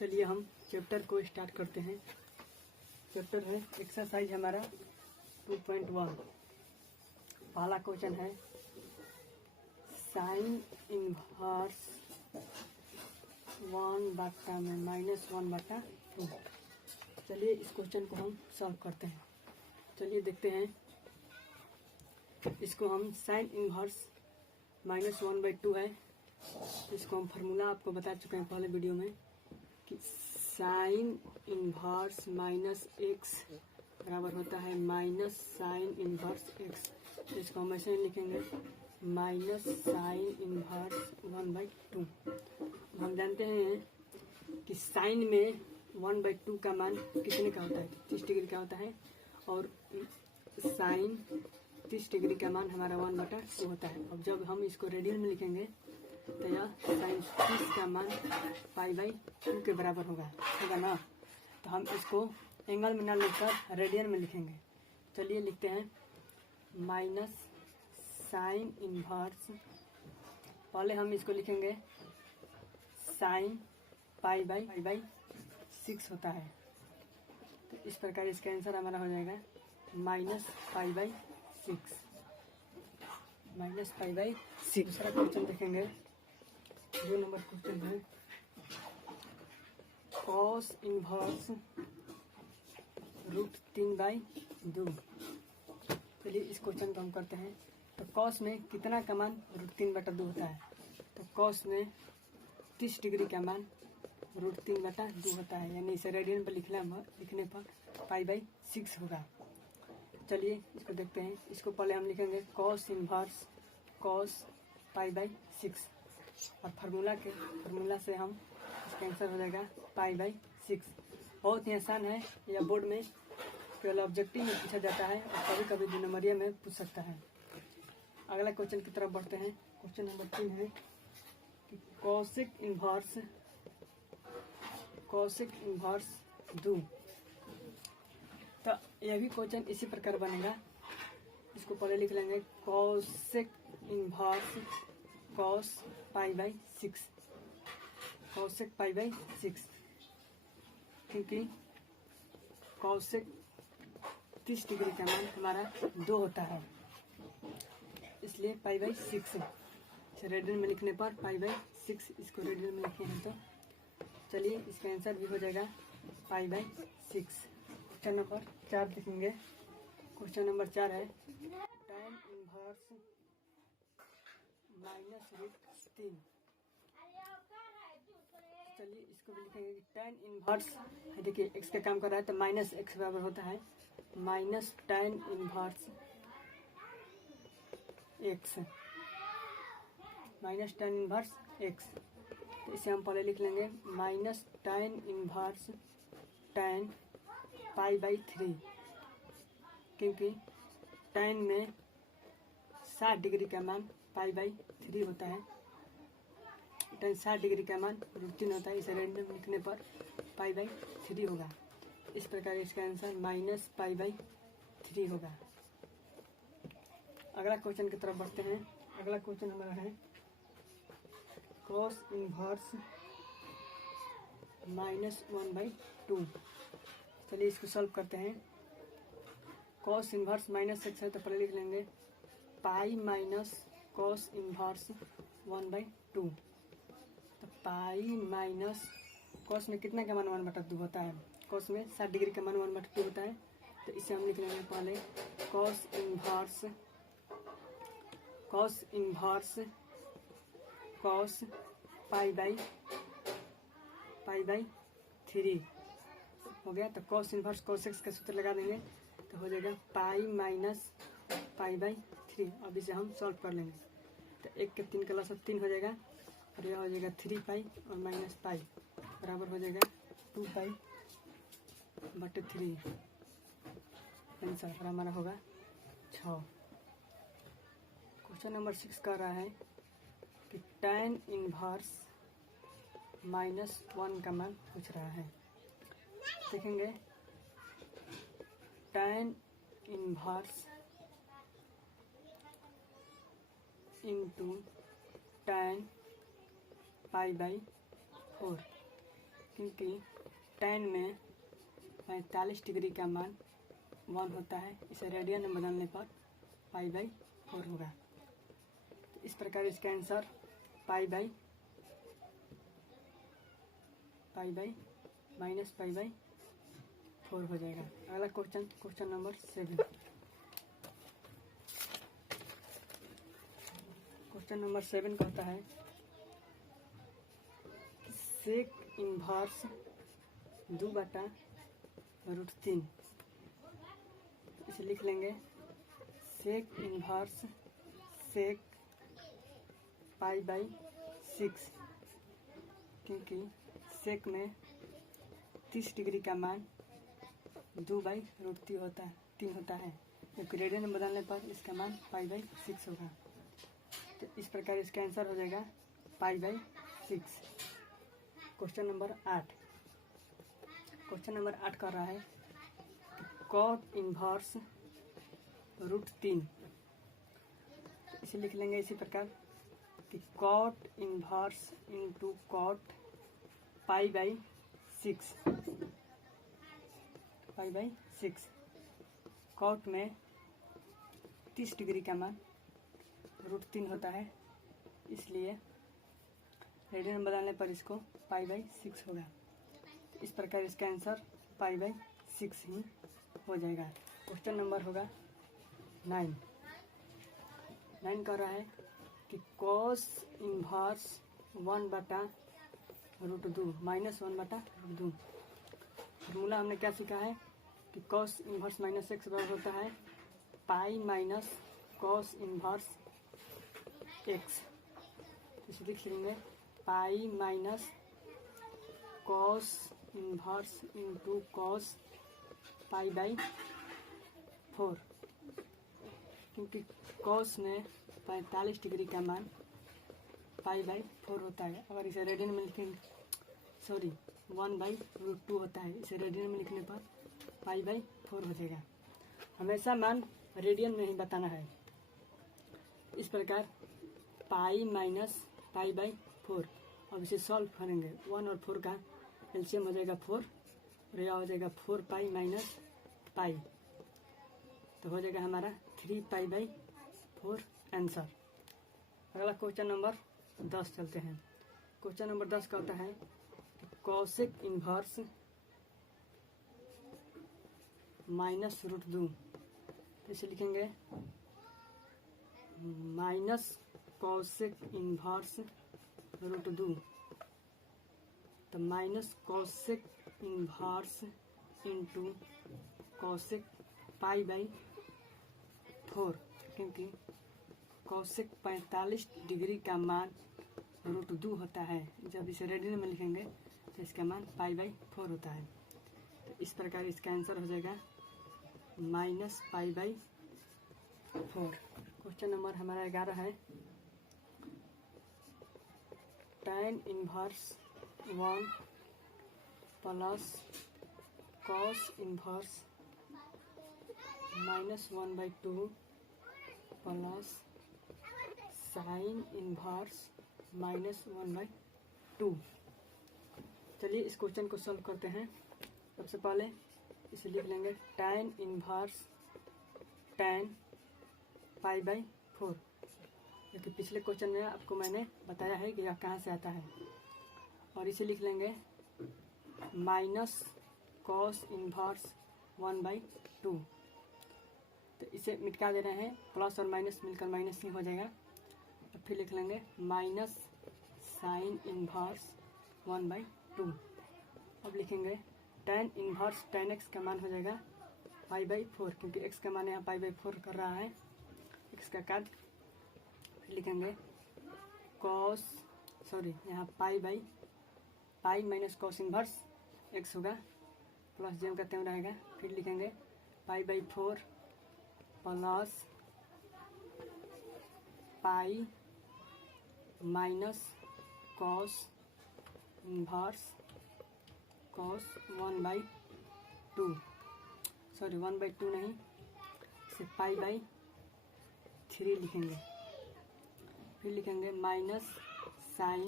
चलिए हम चैप्टर को स्टार्ट करते हैं। चैप्टर है एक्सरसाइज हमारा 2.1। पहला क्वेश्चन है साइन इनवर्स 1/में -1/2। चलिए इस क्वेश्चन को हम सॉल्व करते हैं। चलिए देखते हैं इसको हम साइन इनवर्स -1/2 है। इसको हम फार्मूला आपको बता चुके हैं पहले वीडियो में कि साइन इनवर्स -x बराबर होता है माइनस साइन इनवर्स x। तो इसको हम ऐसे लिखेंगे माइनस साइन इनवर्स 1/2। हम जानते हैं कि साइन में 1/2 का मान कितने का होता है, 30 डिग्री का होता है, और साइन 30 डिग्री का मान हमारा 1/2 होता है। अब जब हम इसको रेडियन में लिखेंगे तो यह साइन 30 का मान π/2 के बराबर होगा ना। तो हम इसको एंगल में ना लिखकर रेडियन में लिखेंगे। चलिए लिखते हैं माइनस साइन इनवर्स, पहले हम इसको लिखेंगे साइन π/6 होता है। तो इस प्रकार इसका आंसर हमारा हो जाएगा -π/6। दूसरा क्वेश्चन देखेंगे, 2 नंबर क्वेश्चन है कॉस इनवर्स √3/2। चलिए इस क्वेश्चन को हम करते हैं। तो कॉस में कितना का मान √3/2 होता है? तो कॉस में 30 डिग्री का मान √3/2 होता है, यानी इसे रेडियन पर लिखने पर π/6 होगा। चलिए इसको देखते हैं। इसको पहले हम लिखेंगे कॉस इनवर्स कॉस π/6, और फार्मूला से हम इसका आंसर हो जाएगा π/6। बहुत ही आसान है, या बोर्ड में केवल ऑब्जेक्टिव में पूछा जाता है और कभी कभी 2 नंबरिया में पूछ सकता है। अगला क्वेश्चन की तरफ बढ़ते हैं। क्वेश्चन नंबर 3 है कि कॉसेक इनवर्स 2। तो यह भी क्वेश्चन इसी प्रकार बनेगा। इसको पहले लिख लेंगे कॉसेक इनवर्स कॉस π/6, कॉसेक π/6, क्योंकि कॉसेक 30 डिग्री का मान हमारा 2 होता है, इसलिए π/6। इसे रेडियन में लिखने पर π/6, इसको रेडियन में लिखे हैं। तो चलिए इसका आंसर भी हो जाएगा π/6। क्वेश्चन नंबर 4 देखेंगे। क्वेश्चन नंबर 4 है tan इनवर्स -√3। चलिए इसको भी लिखेंगे कि tan इनवर्स, देखिए x का काम कर रहा है तो -x बराबर होता है माइनस tan इनवर्स x। तो इसे हम पहले लिख लेंगे माइनस tan इनवर्स tan π/3, क्योंकि tan में 60 डिग्री का मान π/3 होता है। tan 60 डिग्री का मान √3 होता है, इसे रेंडम लिखने पर π/3 होगा। इस प्रकार इसका आंसर -π/3 होगा। अगला क्वेश्चन की तरफ बढ़ते हैं। अगला क्वेश्चन हमारा है कॉस इनवर्स -1/2। चलिए इसको सॉल्व करते हैं। कॉस इनवर्स -x है तो पहले लिख लेंगे पाई माइनस कॉस इनवर्स 1/2। तो पाई माइनस कॉस में कितना का मान 1/2 होता है? कॉस में 60 डिग्री का मान 1/2 होता है। तो इसे हम लिख लेंगे पहले कॉस इनवर्स कॉस π/3 हो गया। तो कॉस इनवर्स cos x का सूत्र लगा देंगे तो हो जाएगा पाई माइनस π/3। अब इसे हम सॉल्व कर लेंगे। तो 1 के 3 का लसागु 3 हो जाएगा, और यह हो जाएगा 3π और माइनस π बराबर हो जाएगा 2π/3। आंसर हमारा होगा 6। क्वेश्चन नंबर 6 कर रहा है कि tan इनवर्स -1 का मान पूछ रहा है। देखेंगे tan इनवर्स इंटू tan π/4। क्योंकि tan में 45 डिग्री का मान 1 होता है। इसे रेडियन में बदलने पर π/4 होगा। तो इस प्रकार इसका आंसर π/-π/-4 हो जाएगा। अगला क्वेश्चन नंबर 7। क्वेश्चन नंबर 7 कहता है सेक इनवर्स 2/√3। इसे लिख लेंगे सेक इनवर्स सेक π/6, क्योंकि सेक में 30 डिग्री का मान 2/√3 होता है, जबकि रेडियन में बदलने पर इसका मान π/6 होगा। तो इस प्रकार इसका आंसर हो जाएगा π/6। Question number 8। क्वेश्चन नंबर 8 कर रहा है कॉट इनवर्स √3। इसे लिख लेंगे इसी प्रकार कि cot inverse into cot π/6। Cot में 30 डिग्री का मान √3 होता है, इसलिए रेडियन में बदलने पर इसको π/6 होगा। इस प्रकार इसका आंसर π/6 ही हो जाएगा। क्वेश्चन नंबर होगा 9। 9 कह रहा है कि cos इनवर्स 1/√2 -1/√2। फॉर्मूला हमने क्या सीखा है कि cos इनवर्स -x बराबर होता है π - cos इनवर्स x। इसे लिख लेंगे π - cos इनवर्स इंटू cos π/4, क्योंकि cos में 45 डिग्री का मान π/4 होता है। अगर इसे रेडियन में लिखेंगे 1/√2 होता है, इसे रेडियन में लिखने पर π/4 हो जाएगा। हमेशा मान रेडियन में ही बताना है। इस प्रकार π - π/4। अब इसे सॉल्व करेंगे। 1 और 4 का एलसीएम हो जाएगा 4 और यह हो जाएगा 4π - π, तो हो जाएगा हमारा 3π/4 आंसर। अगला क्वेश्चन नंबर 10 चलते हैं। क्वेश्चन नंबर 10 का होता है कॉसेक इनवर्स -√2। इसे लिखेंगे माइनस कॉसेक इनवर्स √2। तो minus cosec inverse into cosec π/4, क्योंकि कॉसेक 45 डिग्री का मान √2 होता है। जब इसे रेडियन में लिखेंगे तो इसका मान π/4 होता है। तो इस प्रकार इसका आंसर हो जाएगा -π/4। क्वेश्चन नंबर हमारा 11 है tan inverse 1 plus cos inverse -1/2 plus sine inverse -1/2। चलिए इस क्वेश्चन को सॉल्व करते हैं। सबसे पहले इसे लिख लेंगे tan इनवर्स tan π/4, क्योंकि पिछले क्वेश्चन में आपको मैंने बताया है कि यह कहाँ से आता है। और इसे लिख लेंगे माइनस कॉस इनवर्स 1/2। तो इसे मिटा दे रहे हैं, प्लस और माइनस मिलकर माइनस ही हो जाएगा। और फिर लिख लेंगे माइनस साइन इनवर्स 1/2। अब लिखेंगे tan इनवर्स tan x का मान हो जाएगा π/4, क्योंकि x का मान यहाँ π/4 कर रहा है, x का काट। फिर लिखेंगे यहाँ pi minus cos inverse x होगा, प्लस जेम का तेम रहेगा। फिर लिखेंगे π/4 plus pi minus cos inverse cos 1/2, 1/2 नहीं, इसे π/3 लिखेंगे। फिर लिखेंगे माइनस साइन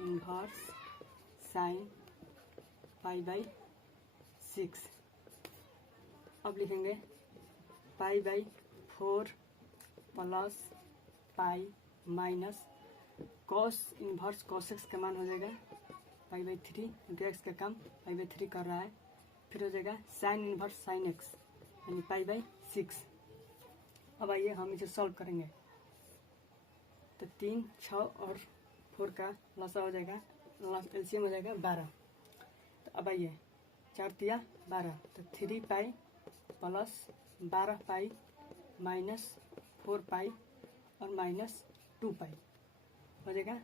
इनवर्स साइन π/6। अब लिखेंगे π/4 plus pi minus cos inverse cos x का मान हो जाएगा π/3, क्योंकि एक्स का काम π/3 कर रहा है। फिर हो जाएगा साइन इन्वर्स साइन एक्स यानी π/6। अब आइए हम इसे सॉल्व करेंगे। तो 3, 6 और 4 का लसा हो जाएगा, एलसीएम हो जाएगा 12। तो अब आइए 4 तिया 12, तो 3 पाई प्लस 12 पाई माइनस 4 पाई और माइनस 2 पाई हो जाएगा।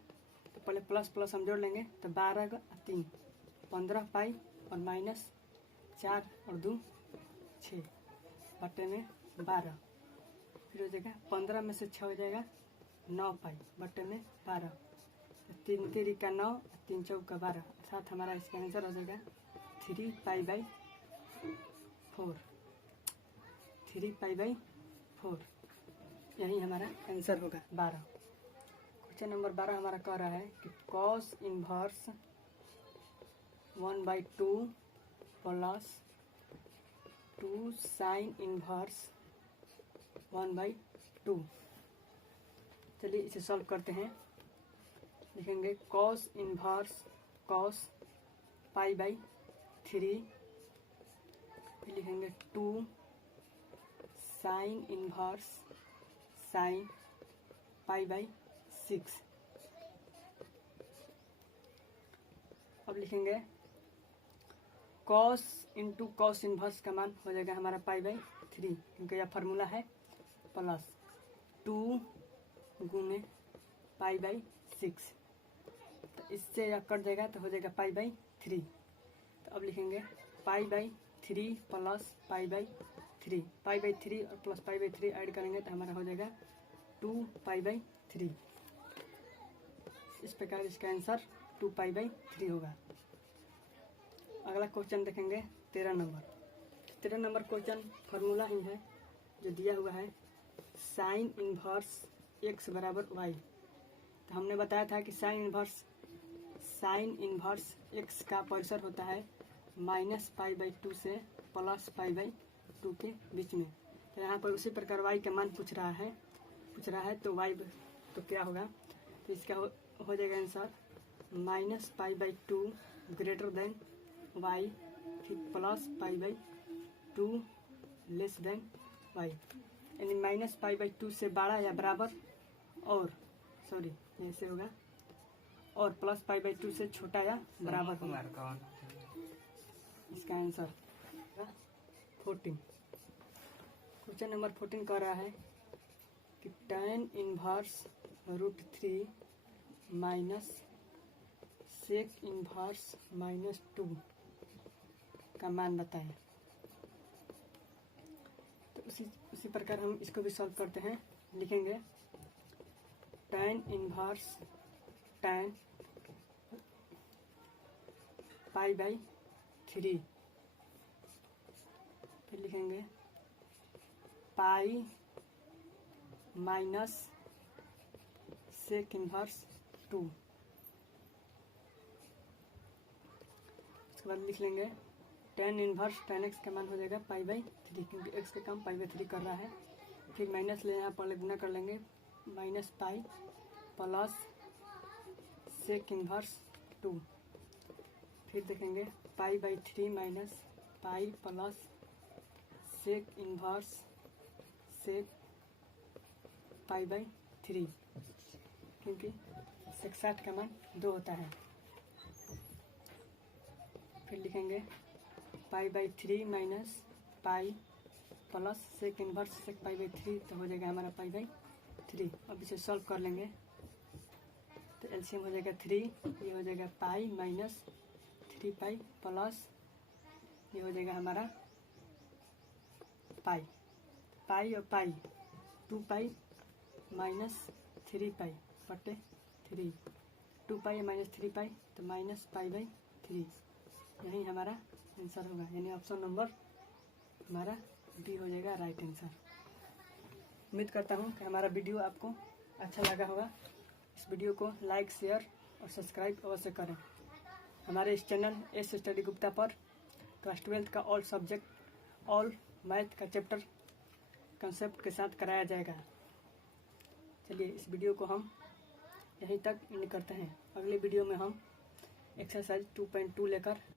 तो पहले प्लस प्लस हम जोड़ लेंगे, तो 12 का 3 15 पाई और माइनस 4 और 2 6 बटे में 12। फिर हो जाएगा 15 में से 6 हो जाएगा 9 पाई बटे में 12। 3 3 का 9, 3 4 का 12, अर्थात हमारा इसका आंसर हो जाएगा 3 π/4। 3 π/4 यही हमारा आंसर होगा 12। क्वेश्चन नंबर 12 हमारा कह रहा है कि cos inverse 1/2 plus 2 sign inverse 1/2। चलिए इसे सॉल्व करते हैं। लिखेंगे कॉस इन्वर्स कॉस π/3, फिर लिखेंगे 2 साइन इन्वर्स साइन π/6। अब लिखेंगे कॉस इंटू कॉस इन्वर्स का मान हो जाएगा हमारा π/3, क्योंकि यह फार्मूला है, प्लस 2 गुने π/6। तो इससे यह कट जाएगा तो हो जाएगा π/3। तो अब लिखेंगे π/3 प्लस π/3, π/3 और प्लस π/3 ऐड करेंगे तो हमारा हो जाएगा 2 π/3। इस प्रकार इसका आंसर 2 π/3 होगा। अगला क्वेश्चन देखेंगे 13 नंबर। 13 नंबर क्वेश्चन फार्मूला ही है जो दिया हुआ है साइन इन्वर्स x बराबर y। तो हमने बताया था कि साइन इन्वर्स x का परिसर होता है -π/2 से प्लस π/2 के बीच में। तो यहाँ पर उसी प्रकार y का मान पूछ रहा है तो y तो क्या होगा, तो इसका हो जाएगा आंसर -π/2 ग्रेटर देन y, फिर प्लस π/2 लेस देन y, यानी -π/2 से बड़ा या बराबर और ऐसे होगा, और प्लस π/2 से छोटा या बराबर होगा। इसका आंसर 14। क्वेश्चन नंबर 14 कह रहा है कि tan inverse √3 minus sec inverse -2 का मान बताएं। तो उसी प्रकार हम इसको भी सॉल्व करते हैं। लिखेंगे tan इन्वर्स tan π/3, फिर लिखेंगे पाई माइनस सेक इन्वर्स 2। उसके बाद लिख लेंगे tan इन्वर्स tan x का मान हो जाएगा π/3, क्योंकि x का काम π/3 कर रहा है। फिर माइनस ले यहाँ पहले गुना कर लेंगे, minus pi plus sec inverse 2। फिर देखेंगे π/3 minus pi plus sec inverse sec π/3, क्योंकि सेक 60 का मान 2 होता है। फिर लिखेंगे π/3 minus pi plus sec inverse sec π/3, तो हो जाएगा हमारा π/3। अब इसे सॉल्व कर लेंगे तो एलसीएम हो जाएगा 3, ये हो जाएगा पाई माइनस 3 पाई प्लस ये हो जाएगा हमारा पाई और पाई 2 पाई माइनस 3 पाई बटे 3, 2 पाई माइनस 3 पाई तो माइनस π/3। यही हमारा आंसर होगा, यानी ऑप्शन नंबर हमारा बी हो जाएगा राइट आंसर। उम्मीद करता हूँ कि हमारा वीडियो आपको अच्छा लगा होगा। इस वीडियो को लाइक शेयर और सब्सक्राइब अवश्य करें। हमारे इस चैनल एस स्टडी गुप्ता पर क्लास 12 का ऑल सब्जेक्ट ऑल मैथ का चैप्टर कंसेप्ट के साथ कराया जाएगा। चलिए इस वीडियो को हम यहीं तक एंड करते हैं। अगले वीडियो में हम एक्सरसाइज 2.2 लेकर